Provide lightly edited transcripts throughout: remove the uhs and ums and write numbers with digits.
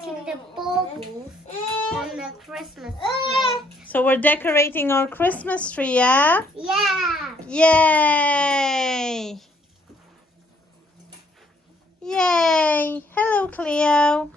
decorating the baubles on the Christmas tree. So we're decorating our Christmas tree, yeah? Yeah. Yay! Yay! Hello, Cleo.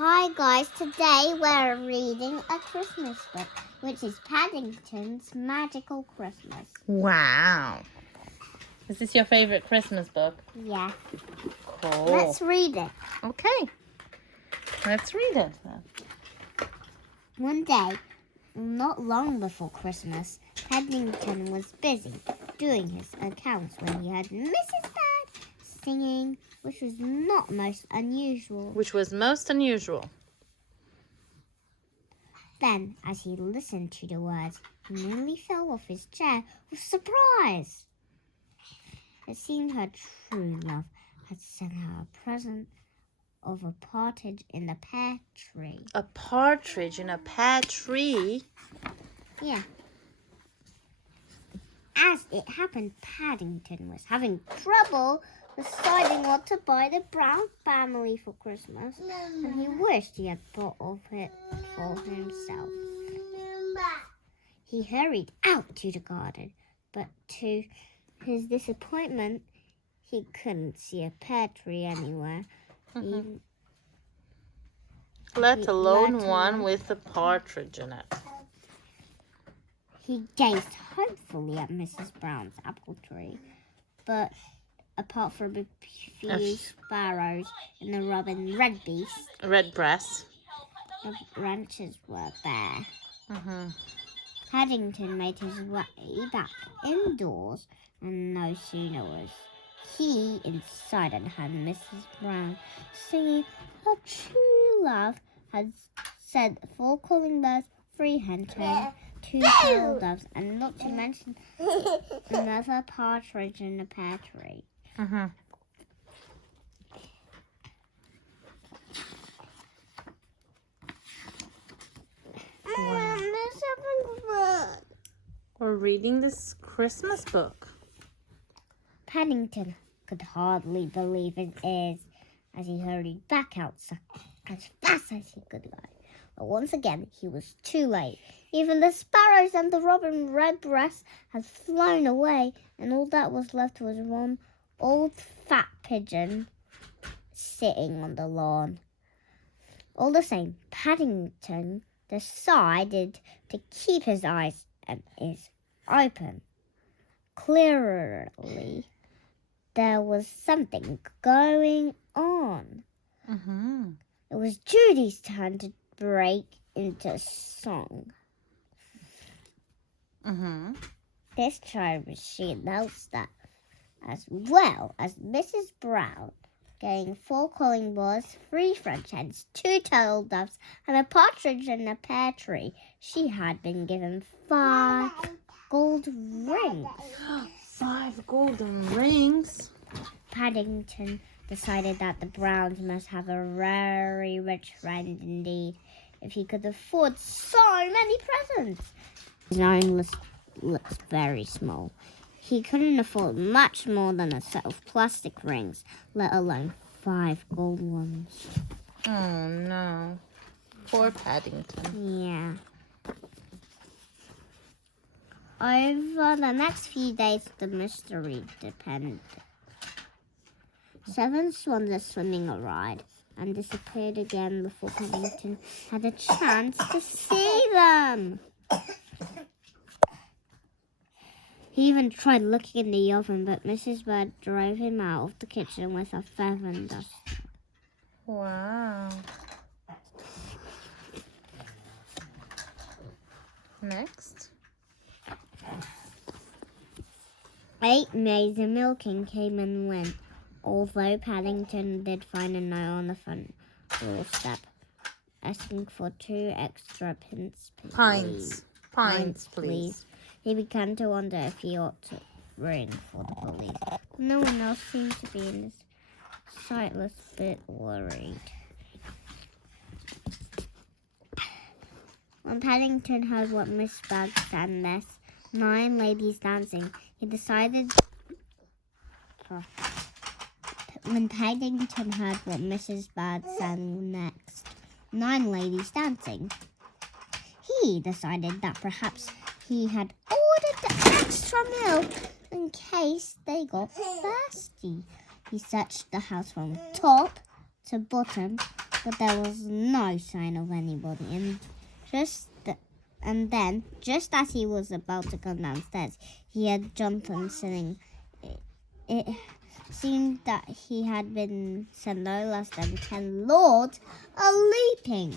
Hi guys, today we're reading a Christmas book, which is Paddington's Magical Christmas. Wow. Is this your favorite Christmas book? Yeah. Cool. Let's read it. Okay. Let's read it then. One day, not long before Christmas, Paddington was busy doing his accounts when he heard Mrs. Bird singing, which was most unusual. Then, as he listened to the words, he nearly fell off his chair with surprise. It seemed her true love had sent her a present of a partridge in a pear tree. A partridge in a pear tree? Yeah. As it happened, Paddington was having trouble deciding what to buy the Brown family for Christmas, and he wished he had thought of it for himself. He hurried out to the garden, but to his disappointment, he couldn't see a pear tree anywhere. Let alone one with a partridge in it. He gazed hopefully at Mrs. Brown's apple tree, but apart from a few sparrows and the robin Redbreast. the branches were bare. Mm-hmm. Paddington made his way back indoors, and no sooner was he inside and heard Mrs. Brown singing her true love had said 4 calling birds, 3 hen turkeys, 2 turtle doves, and not to mention another partridge in a pear tree. Mm-hmm. We're reading this Christmas book. Paddington could hardly believe his ears as he hurried back outside as fast as he could go. But once again, he was too late. Even the sparrows and the robin redbreast had flown away, and all that was left was one old fat pigeon sitting on the lawn. All the same, Paddington decided to keep his eyes and ears open. Clearly, there was something going on. Mm-hmm. It was Judy's turn to break into song. Mm-hmm. This time she announced that, as well as Mrs. Brown, getting 4 calling birds, 3 French hens, 2 turtle doves, and a partridge in a pear tree, she had been given 5 gold rings. 5 golden rings? Paddington decided that the Browns must have a very rich friend indeed, if he could afford so many presents. His own list looks very small. He couldn't afford much more than a set of plastic rings, let alone 5 gold ones. Oh, no. Poor Paddington. Yeah. Over the next few days, the mystery depended. 7 swans swimming arrived and disappeared again before Paddington had a chance to see them. He even tried looking in the oven, but Mrs. Bird drove him out of the kitchen with a feather and duster. Wow. Next. 8 maids and milking came and went, although Paddington did find a note on the front doorstep asking for 2 extra Pints, please. He began to wonder if he ought to ring for the police. No one else seemed to be in the slightest bit worried. When Paddington heard what Miss Bug sang this, 9 ladies dancing, he decided... When Paddington heard what Mrs. Bird sang next, 9 ladies dancing, he decided that perhaps he had ordered the extra milk in case they got thirsty. He searched the house from top to bottom, but there was no sign of anybody. And then, just as he was about to come downstairs, he heard Jonathan singing. It seemed that he had been sent no less than 10 lords a-leaping.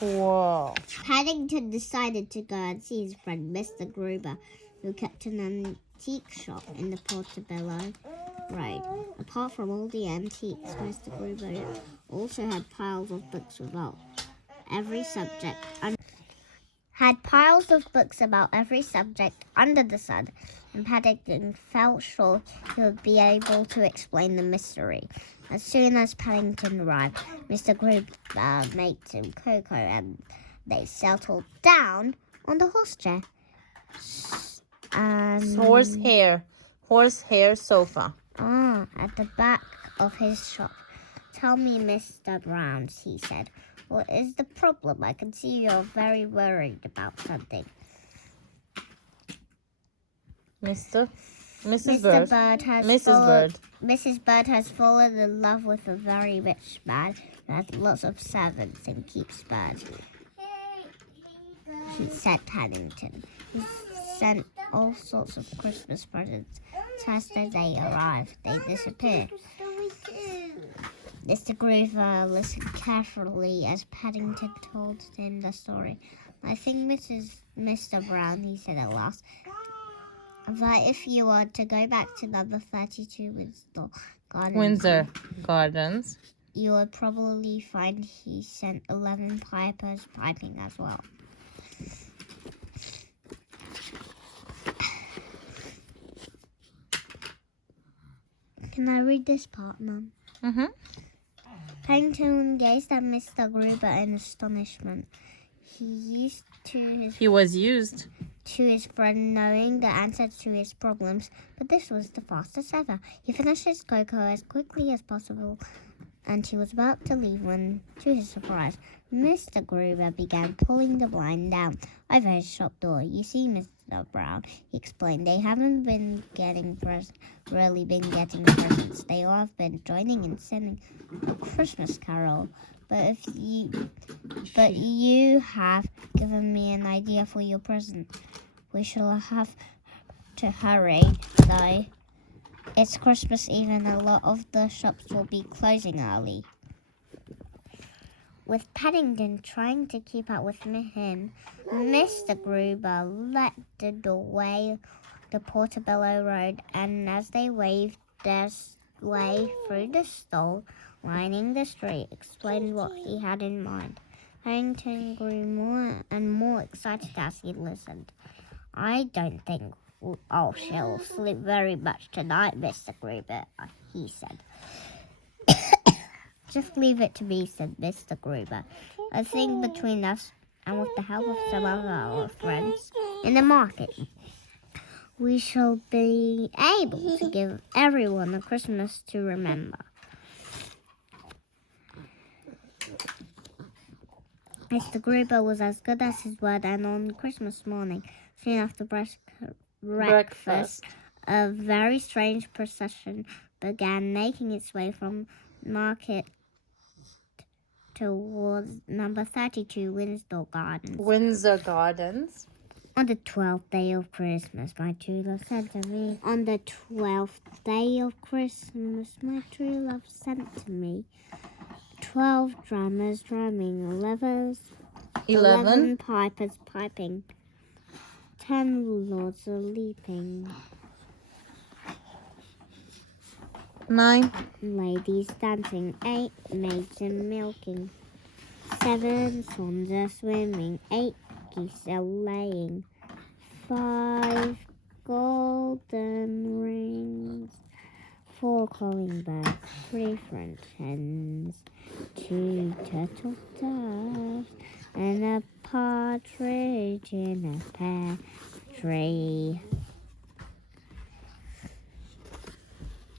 Whoa. Paddington decided to go and see his friend Mr. Gruber, who kept an antique shop in the Portobello Road. Apart from all the antiques, Mr. Gruber also had piles of books about every subject under the sun, and Paddington felt sure he would be able to explain the mystery. As soon as Paddington arrived, Mr. Gruber made some cocoa and they settled down on the horse chair. Horsehair sofa. At the back of his shop. "Tell me, Mr. Brown," he said, "what is the problem? I can see you're very worried about something." Mrs. Bird has fallen in love with a very rich man who has lots of servants and keeps birds, said Paddington. He sent all sorts of Christmas presents. As the day arrived, they disappeared. Mr. Gruber listened carefully as Paddington told him the story. "I think, Mr. Brown," he said at last, "that if you were to go back to number 32 Windsor Gardens, you would probably find he sent 11 pipers piping as well." Can I read this part, Mum? Mm-hmm. Paddington gazed at Mr. Gruber in astonishment. He was used to his friend knowing the answer to his problems, but this was the fastest ever. He finished his cocoa as quickly as possible, and he was about to leave when, to his surprise, Mr. Gruber began pulling the blind down over his shop door. "You see, Mr. Brown," he explained, "they haven't been getting presents. They all have been joining in singing a Christmas carol. But you have given me an idea for your present. We shall have to hurry, though. It's Christmas Eve and a lot of the shops will be closing early." With Paddington trying to keep up with him, Mr. Gruber led the way the Portobello Road, and as they waved their way through the stall lining the street, explained what he had in mind. Paddington grew more and more excited as he listened. "I don't think I shall sleep very much tonight, Mr. Gruber," he said. "Just leave it to me," said Mr. Gruber. "I think between us, and with the help of some of our friends in the market, we shall be able to give everyone a Christmas to remember." Mr. Gruber was as good as his word, and on Christmas morning, soon after breakfast, a very strange procession began making its way from market towards number 32 Windsor Gardens. "On the 12th day of Christmas, my true love sent to me. On the 12th day of Christmas, my true love sent to me. 12 drummers drumming, 11 pipers piping, 10 lords a-leaping, 9 ladies dancing, 8 maids a-milking, 7 swans a-swimming, 8 geese a-laying, 5 golden rings, 4 calling birds, 3 French hens, 2 turtle doves, and a partridge in a pear tree."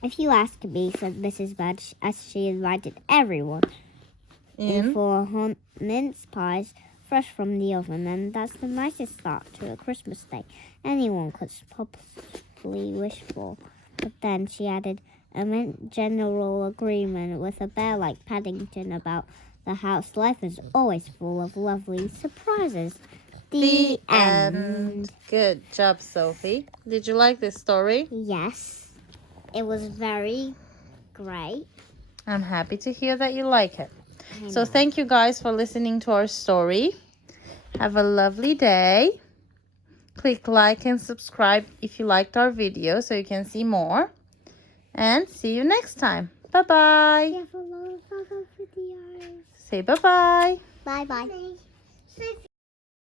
"If you ask me," said Mrs. Bird, as she invited everyone in for mince pies fresh from the oven, "and that's the nicest start to a Christmas day anyone could possibly wish for." But then she added, general agreement with a bear like Paddington about the house life is always full of lovely surprises. The end. Good job, Sophie. Did you like this story? Yes, it was very great. I'm happy to hear that you like it. I So know. thank you guys for listening to our story. Have a lovely day. Click like and subscribe if you liked our video so you can see more. And see you next time. Bye-bye. We have a lot of other videos. Say bye-bye. Bye-bye.